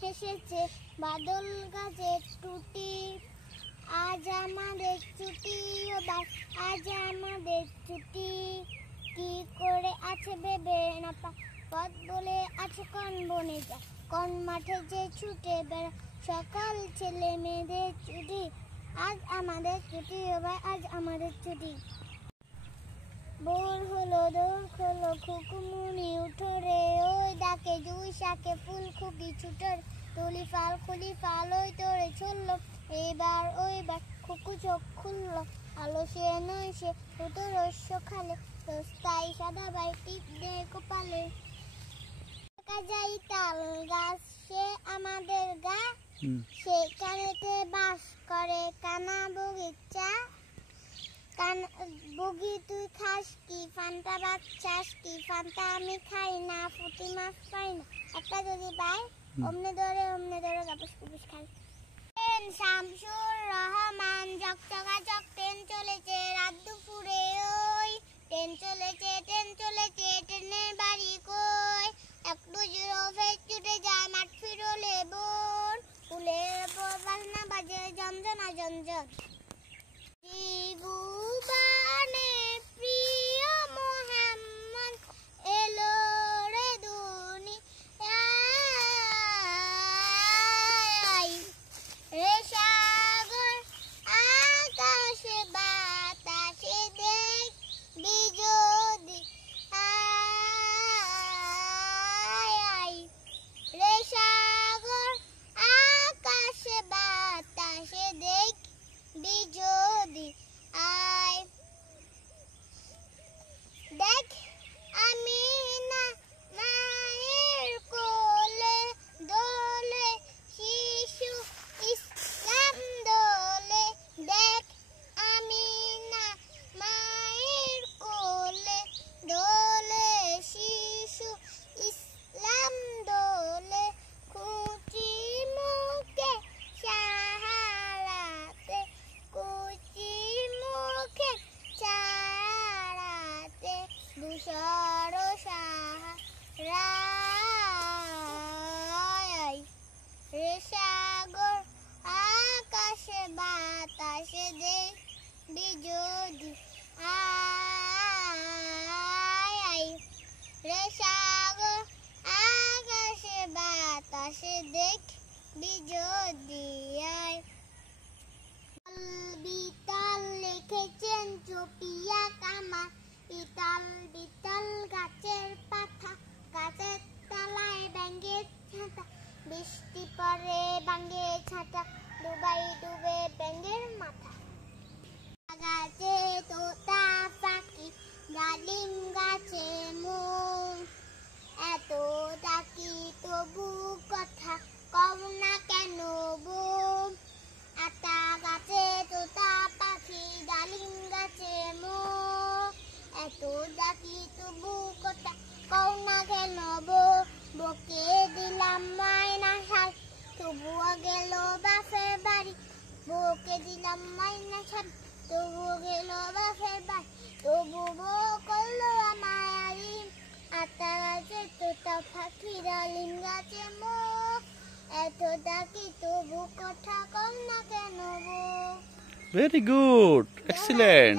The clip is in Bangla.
হেসেছে বাদল গাছের টুটি। আজ আমাদের ছুটি ও ভাই, আজ আমাদের ছুটি। কি করে আছে ভেবে না পাই, পথ বলে আছে কোন বনে যায়, কোন মাঠে যে ছুটে বেড়া সকাল ছেলে মেয়েদের ছুটি। আজ আমাদের ছুটি ও ভাই, আজ আমাদের ছুটি। ভোর হলো দোর হলো খুকুমুনি উঠোরে, ওই ডাকে জুই শাকে ফুলকপি ছুটোর। তুলি ফাল খুলি ফাল ওই তোরে ছড়লো, এইবার ওইবার খুকু চোখ খুললো। আলো সে নয় সে দুটো রস্য খালে, রস্তাই সাদা বাই টিপ দে কপালে। যাই তাল গাছ সে আমাদের গা, সেখানেতে বাস করে কানা বগিচা। বগি তুই খাস কি, ফান্তা বাচ্চাস কি, ফান্তা আমি খাই না, পুঁটি মাছ পাই না, একটা যদি পাই অমনে ধরে গাপুস কুপুস খাই। শামসুর রহমান ঝকঝকা চক ট্রেন চলেছে রাত দুপুরে, ওই ট্রেন চলেছে ট্রেনের বাড়ি কই, একটু জিরোফে ছুটে যায় মাঠ ফিরলে বোন, ফুলের ওপর বাজনা বাজে ঝনঝনা ঝনঝন। জীবনে প্রিয় মোহাম্মদ এলো রে দুনিয়ায়, রে সাগর আকাশে বাতাসে দেখবি যদি আয়, রে সাগর আকাশে বাতাসে দেখবি যদি আয়। দেখ আমি না মায়ের কোলে দোলে শিশু ইসলাম দোলে, দেখ আমি না মায়ের কোলে দোলে শিশু ইসলাম দোলে। খুঁটি মুখে সাহারাতে, কুচি মুখে চারাতে, ধূসর সাহারায়, রে সাগর আকাশে বাতাসে দেখবি যদি আয়, রে সাগর আকাশে বাতাসে দেখবি যদি আয়। বিতাল লিখেছেন চপিয়া কামার, বিতাল বিতাল গাছের পাতা, গাছের তলায় ব্যাঙের ছাতা, বৃষ্টি পরে ব্যাঙের ছাতা, ডুবাই ডুবে ব্যাঙের মাথা। গাছে তোতা পাখি, ডালিম গাছে মন, এত ডাকি তবু কথা কও না কেন বোন। আতা গাছে তোতা পাখি, ডালিম গাছে মন, এত ডাকি তবু কথা কও না কেন বকে দিলাম মাইনা শাল, তবুও গেল বাপের বাড়ি, বকে দিলাম মাইনা শাল, তবুও গেল বাপের বাড়ি, তবু বউ করলো আমায়। আতা গাছে তোতা পাখি, ডালিম গাছে মন, এত ডাকি তবু কথা কও না কেন বউ। Very good, excellent.